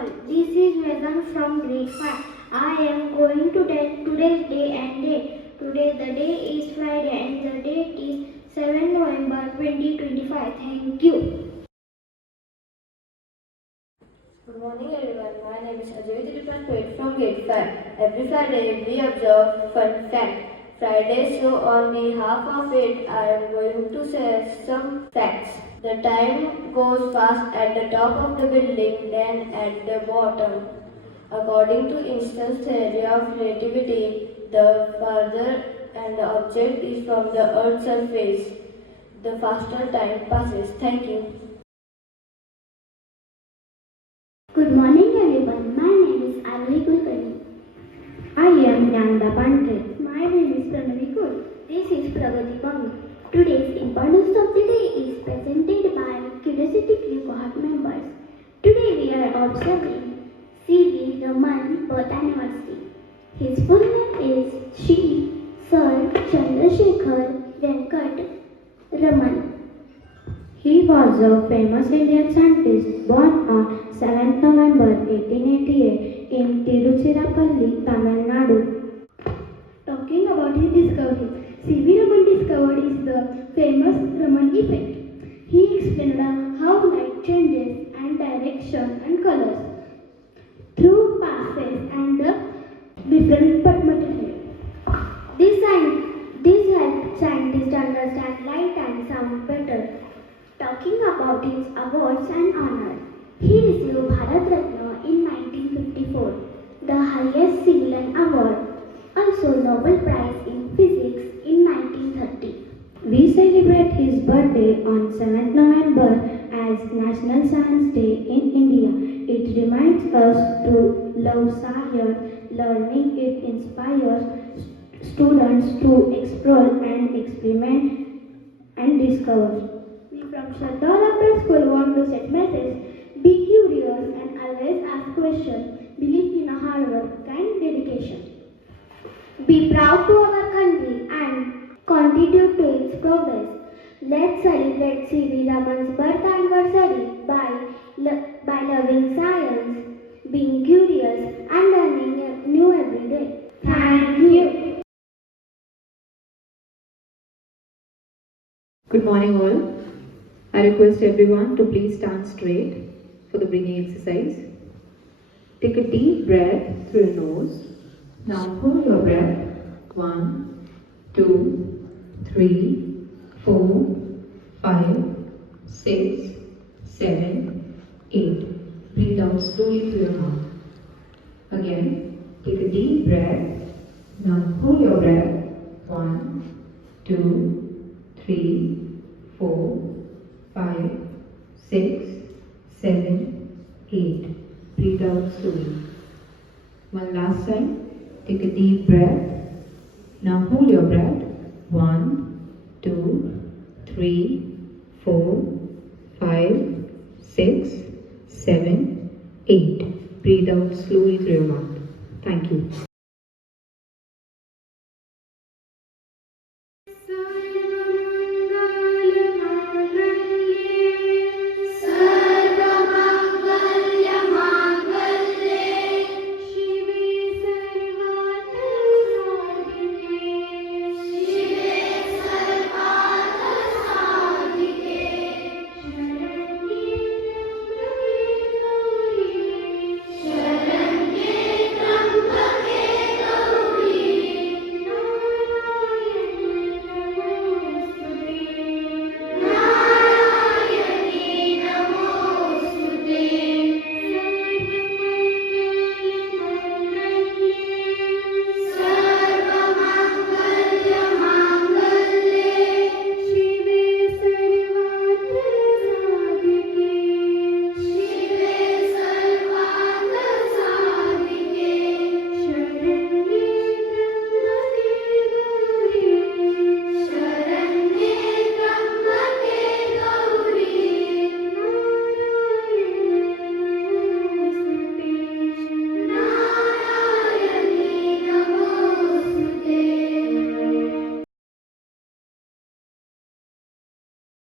all. This is Vedant from grade 5. I am going to tell today's day and date. Today the day is Friday and the date is 7 November 2025. Thank you. Good morning everyone. My name is Ajay from grade 5. Every Friday we observe fun fact. Friday, so on behalf of it, I am going to share some facts. The time goes fast at the top of the building than at the bottom. According to Einstein's theory of relativity, the farther an object is from the Earth's surface, the faster time passes. Thank you. Good morning everyone. My name is Alvi Kulkarni. I am Nanda Pandre. My name is Pranavi Kul. This is Pragati Bang. Today's importance of the day is presented by Curiosity Cohort members. Today we are observing C.V. Raman birth anniversary. His full name is Shri Sir Chandrasekhar Venkat Raman. He was a famous Indian scientist born on 7th November 1888 in Tiruchirappalli, Tamil Nadu. Talking about his discovery, C.V. Raman discovered is the famous Raman Effect. He explained how light changes and direction and colors through passes and the different materials. This helped scientists understand light and sound better. Talking about his awards and honors, he received Bharat Ratna in 1954, the highest civilian award, also Nobel Prize in Physics in 1930. We celebrate his birthday on 7th November as National Science Day in India. It reminds us to love science. Learning it inspires students to explore and experiment and discover. We from Shraddha Olympiad School want to set message. Be curious and always ask questions. Believe in a hard work and dedication. Be proud to our country and contribute to its progress. Let's celebrate C.V. Raman's birth anniversary by loving science, being curious and learning new every day. Thank you. Good morning all. I request everyone to please stand straight for the breathing exercise. Take a deep breath through your nose. Now hold your breath. 1, 2, 3, 4, 5, 6, 7, 8. Breathe out slowly through your mouth. Again, take a deep breath. Now hold your breath. 1, 2, 3, 4, 5, 6, 7, 8. Breathe out slowly. One last time. Take a deep breath. Now hold your breath. 1, 2, 3, 4, 5, 6, 7, 8. Breathe out slowly through your mouth. Thank you.